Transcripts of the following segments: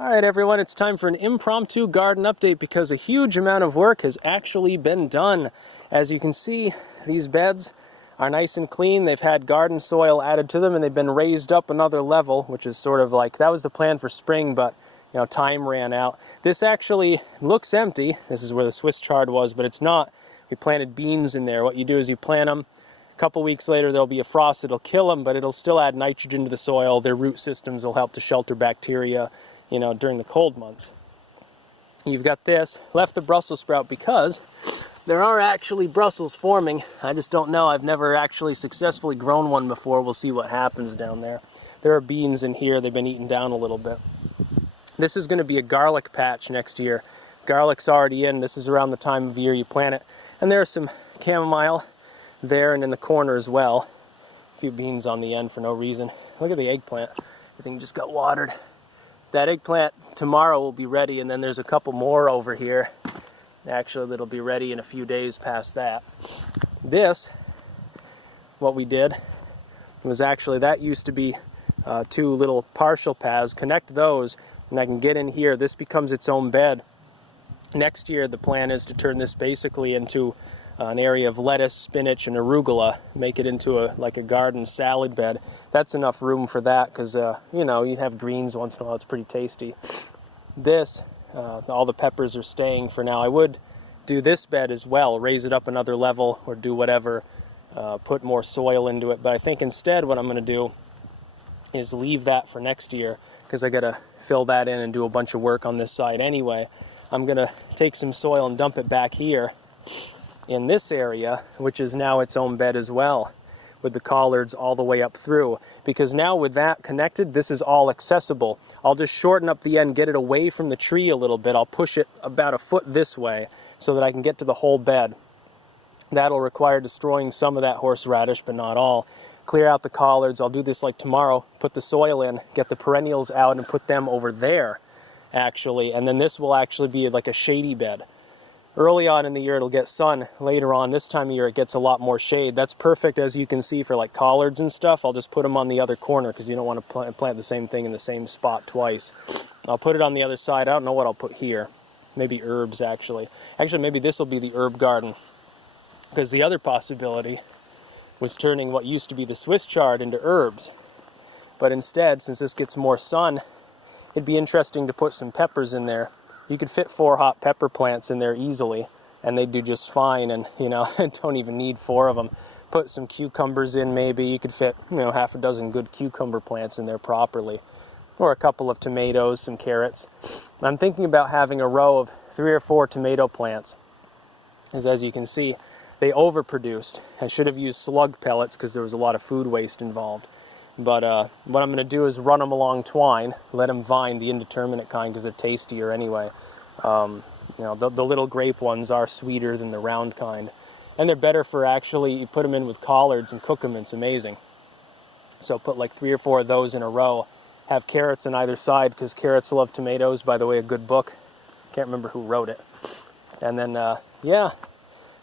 Alright everyone, it's time for an impromptu garden update because a huge amount of work has actually been done. As you can see, these beds are nice and clean. They've had garden soil added to them and they've been raised up another level, which is sort of like, that was the plan for spring, but time ran out. This actually looks empty. This is where the Swiss chard was, but it's not. We planted beans in there. What you do is you plant them. A couple weeks later there'll be a frost that'll kill them, but it'll still add nitrogen to the soil. Their root systems will help to shelter bacteria during the cold months. You've got this, left the Brussels sprout because there are actually Brussels forming. I just don't know. I've never actually successfully grown one before. We'll see what happens down there. There are beans in here. They've been eaten down a little bit. This is going to be a garlic patch next year. Garlic's already in. This is around the time of year you plant it. And there's some chamomile there and in the corner as well. A few beans on the end for no reason. Look at the eggplant. Everything just got watered. That eggplant tomorrow will be ready, and then there's a couple more over here. Actually, that'll be ready in a few days past that. This, what we did, was actually, that used to be two little partial paths. Connect those, and I can get in here. This becomes its own bed. Next year, the plan is to turn this basically into an area of lettuce, spinach, and arugula. Make it into like a garden salad bed. That's enough room for that because, you have greens once in a while. It's pretty tasty. This, all the peppers are staying for now. I would do this bed as well, raise it up another level or do whatever, put more soil into it. But I think instead what I'm going to do is leave that for next year because I got to fill that in and do a bunch of work on this side anyway. I'm going to take some soil and dump it back here in this area, which is now its own bed as well, with the collards all the way up through. Because now with that connected, this is all accessible. I'll just shorten up the end, get it away from the tree a little bit. I'll push it about a foot this way so that I can get to the whole bed. That'll require destroying some of that horseradish, but not all. Clear out the collards. I'll do this like tomorrow, put the soil in, get the perennials out and put them over there, actually. And then this will actually be like a shady bed. Early on in the year it'll get sun. Later on this time of year it gets a lot more shade. That's perfect, as you can see, for like collards and stuff. I'll just put them on the other corner because you don't want to plant the same thing in the same spot twice. I'll put it on the other side. I don't know what I'll put here. Maybe herbs actually. Actually maybe this will be the herb garden, because the other possibility was turning what used to be the Swiss chard into herbs. But instead, since this gets more sun, it'd be interesting to put some peppers in there. You could fit 4 hot pepper plants in there easily, and they'd do just fine, and don't even need 4 of them. Put some cucumbers in maybe. You could fit half a dozen good cucumber plants in there properly, or a couple of tomatoes, some carrots. I'm thinking about having a row of 3 or 4 tomato plants, as you can see, they overproduced. I should have used slug pellets because there was a lot of food waste involved. But what I'm going to do is run them along twine, let them vine, the indeterminate kind, because they're tastier anyway. The little grape ones are sweeter than the round kind. And they're better for actually, you put them in with collards and cook them, it's amazing. So put like 3 or 4 of those in a row. Have carrots on either side, because carrots love tomatoes. By the way, a good book. Can't remember who wrote it. And then, yeah,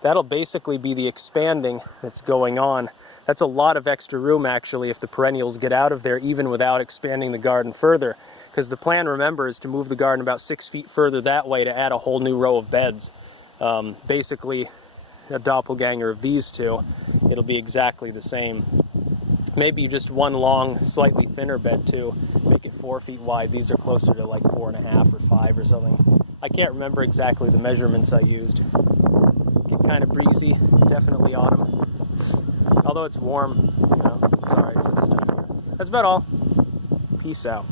that'll basically be the expanding that's going on. That's a lot of extra room, actually, if the perennials get out of there, even without expanding the garden further. Because the plan, remember, is to move the garden about 6 feet further that way to add a whole new row of beds. Basically, a doppelganger of these two. It'll be exactly the same. Maybe just one long, slightly thinner bed, too. Make it 4 feet wide. These are closer to like 4.5 or 5 or something. I can't remember exactly the measurements I used. Get kind of breezy. Definitely autumn. Although it's warm, sorry for this time. That's about all. Peace out.